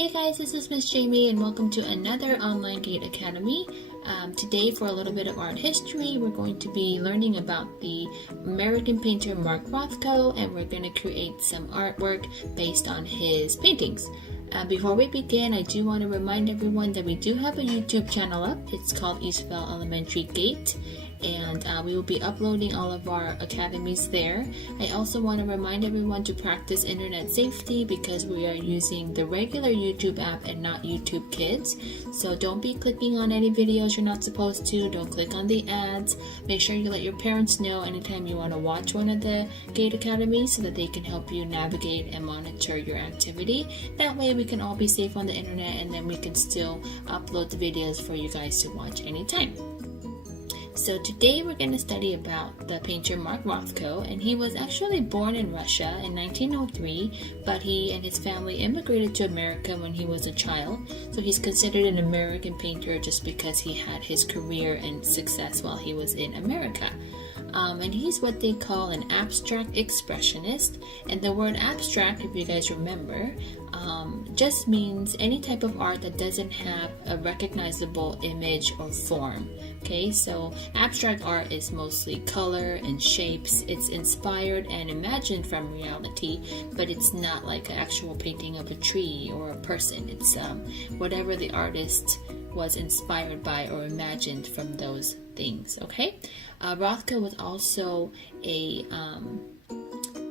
Hey guys, this is Miss Jamie and welcome to another online Gate Academy. Today for a little bit of art history, we're going to be learning about the American painter Mark Rothko, and we're going to create some artwork based on his paintings. Before we begin, I do want to remind everyone that we do have a YouTube channel up. It's called Eastvale Elementary Gate, and we will be uploading all of our academies there. I also want to remind everyone to practice internet safety because we are using the regular YouTube app and not YouTube Kids. So don't be clicking on any videos you're not supposed to. Don't click on the ads. Make sure you let your parents know anytime you want to watch one of the Gate Academies so that they can help you navigate and monitor your activity. That way we can all be safe on the internet, and then we can still upload the videos for you guys to watch anytime. So today we're going to study about the painter Mark Rothko, and he was actually born in Russia in 1903, but he and his family immigrated to America when he was a child. So he's considered an American painter just because he had his career and success while he was in America. And he's what they call an abstract expressionist, and the word abstract, if you guys remember, just means any type of art that doesn't have a recognizable image or form. Okay, so abstract art is mostly color and shapes. It's inspired and imagined from reality, but it's not like an actual painting of a tree or a person. It's whatever the artist was inspired by or imagined from those things. Okay, Rothko was also a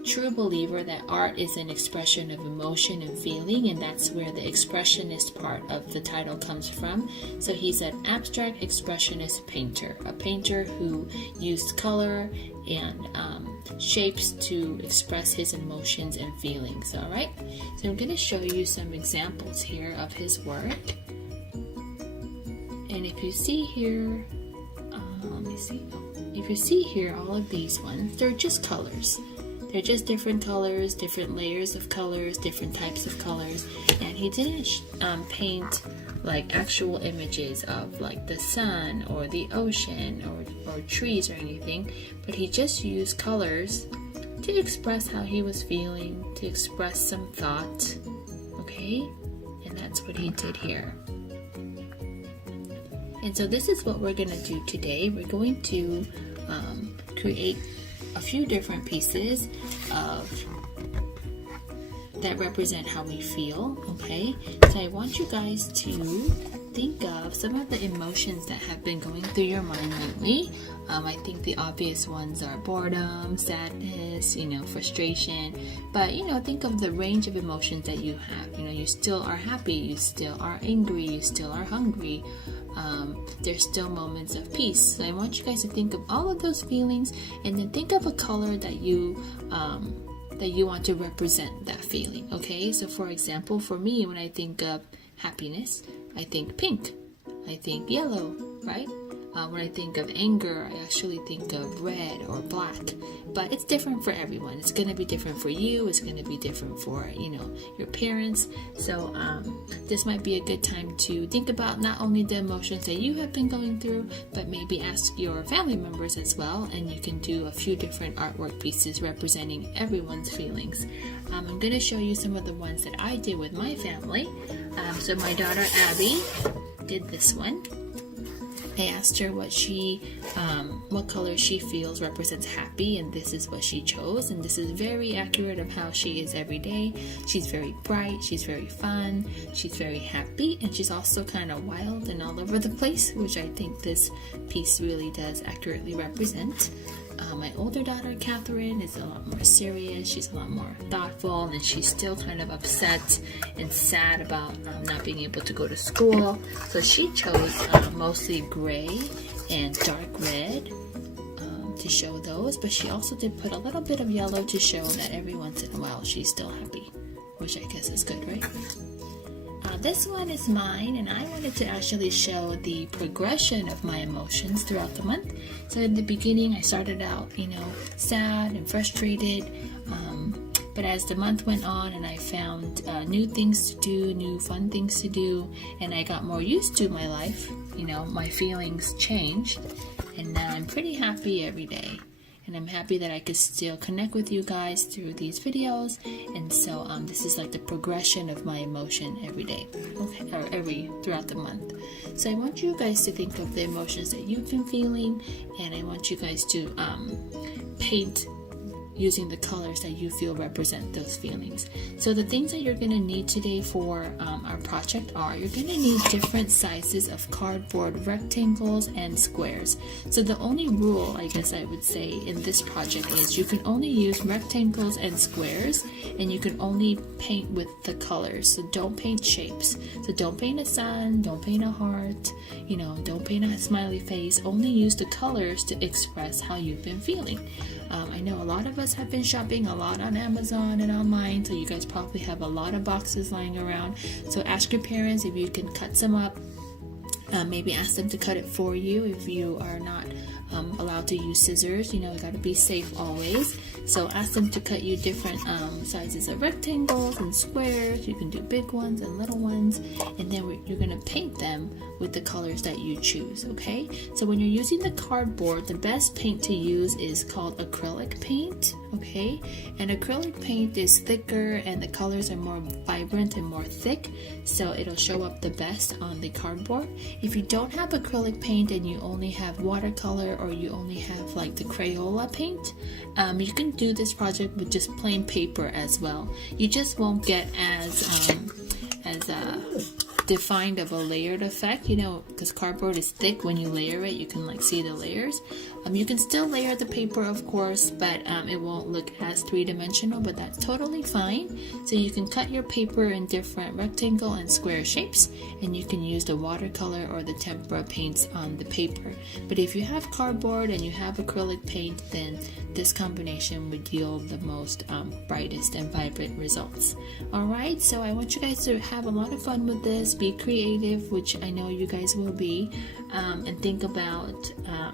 true believer that art is an expression of emotion and feeling, and that's where the expressionist part of the title comes from. So he's an abstract expressionist painter, a painter who used color and shapes to express his emotions and feelings. All right, so I'm going to show you some examples here of his work. And if you see here, let me see. If you see here, all of these ones, they're just colors. They're just different colors, different layers of colors, different types of colors. And he didn't paint like actual images of like the sun or the ocean or trees or anything, but he just used colors to express how he was feeling, to express some thought. Okay? And that's what he did here. And so this is what we're going to do today. We're going to create a few different pieces that represent how we feel. Okay, so I want you guys to think of some of the emotions that have been going through your mind lately. I think the obvious ones are boredom, sadness, frustration, but think of the range of emotions that you have. You still are happy, you still are angry, you still are hungry. There's still moments of peace. So I want you guys to think of all of those feelings, and then think of a color that you want to represent that feeling. Okay, so for example, for me, when I think of happiness, I think pink, I think yellow, right? When I think of anger, I actually think of red or black. But it's different for everyone. It's going to be different for you. It's going to be different for, your parents. So this might be a good time to think about not only the emotions that you have been going through, but maybe ask your family members as well. And you can do a few different artwork pieces representing everyone's feelings. I'm going to show you some of the ones that I did with my family. So my daughter Abby did this one. I asked her what color she feels represents happy, and this is what she chose, and this is very accurate of how she is every day. She's very bright, she's very fun, she's very happy, and she's also kind of wild and all over the place, which I think this piece really does accurately represent. My older daughter, Catherine, is a lot more serious. She's a lot more thoughtful, and she's still kind of upset and sad about not being able to go to school. So she chose mostly gray and dark red to show those, but she also did put a little bit of yellow to show that every once in a while she's still happy, which I guess is good, right? This one is mine, and I wanted to actually show the progression of my emotions throughout the month. So in the beginning, I started out, sad and frustrated, but as the month went on and I found new things to do, new fun things to do, and I got more used to my life, my feelings changed, and now I'm pretty happy every day. and I'm happy that I could still connect with you guys through these videos. And so this is like the progression of my emotion every day, okay, or throughout the month. So I want you guys to think of the emotions that you've been feeling, and I want you guys to paint using the colors that you feel represent those feelings. So the things that you're going to need today for our project are, you're going to need different sizes of cardboard, rectangles, and squares. So the only rule, I guess I would say, in this project is you can only use rectangles and squares, and you can only paint with the colors. So don't paint shapes. So don't paint a sun, don't paint a heart, don't paint a smiley face. Only use the colors to express how you've been feeling. I know a lot of us have been shopping a lot on Amazon and online, so you guys probably have a lot of boxes lying around. So ask your parents if you can cut some up. Maybe ask them to cut it for you if you are not allowed to use scissors. You got to be safe always. So ask them to cut you different sizes of rectangles and squares. You can do big ones and little ones, and then you're going to paint them with the colors that you choose, okay? So when you're using the cardboard, the best paint to use is called acrylic paint, okay? And acrylic paint is thicker and the colors are more vibrant and more thick, so it'll show up the best on the cardboard. If you don't have acrylic paint and you only have watercolor, or you only have like the Crayola paint, you can do this project with just plain paper as well. You just won't get as defined of a layered effect, because cardboard is thick. When you layer it, you can like see the layers. You can still layer the paper, of course, but it won't look as three-dimensional, but that's totally fine. So you can cut your paper in different rectangle and square shapes, and you can use the watercolor or the tempera paints on the paper. But if you have cardboard and you have acrylic paint, then this combination would yield the most brightest and vibrant results. Alright, so I want you guys to have a lot of fun with this, be creative, which I know you guys will be, and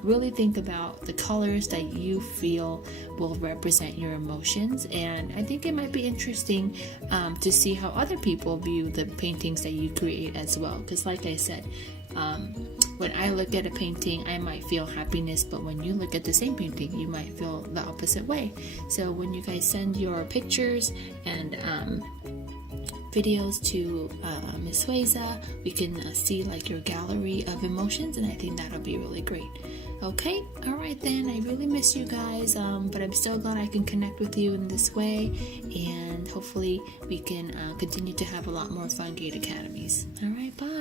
really think about the colors that you feel will represent your emotions. And I think it might be interesting to see how other people view the paintings that you create as well, because like I said, when I look at a painting, I might feel happiness, but when you look at the same painting, you might feel the opposite way. So when you guys send your pictures and videos to Miss Hueza, we can see like your gallery of emotions, and I think that'll be really great. Okay, alright then, I really miss you guys, but I'm so glad I can connect with you in this way, and hopefully we can continue to have a lot more fun Gate Academies. Alright, bye!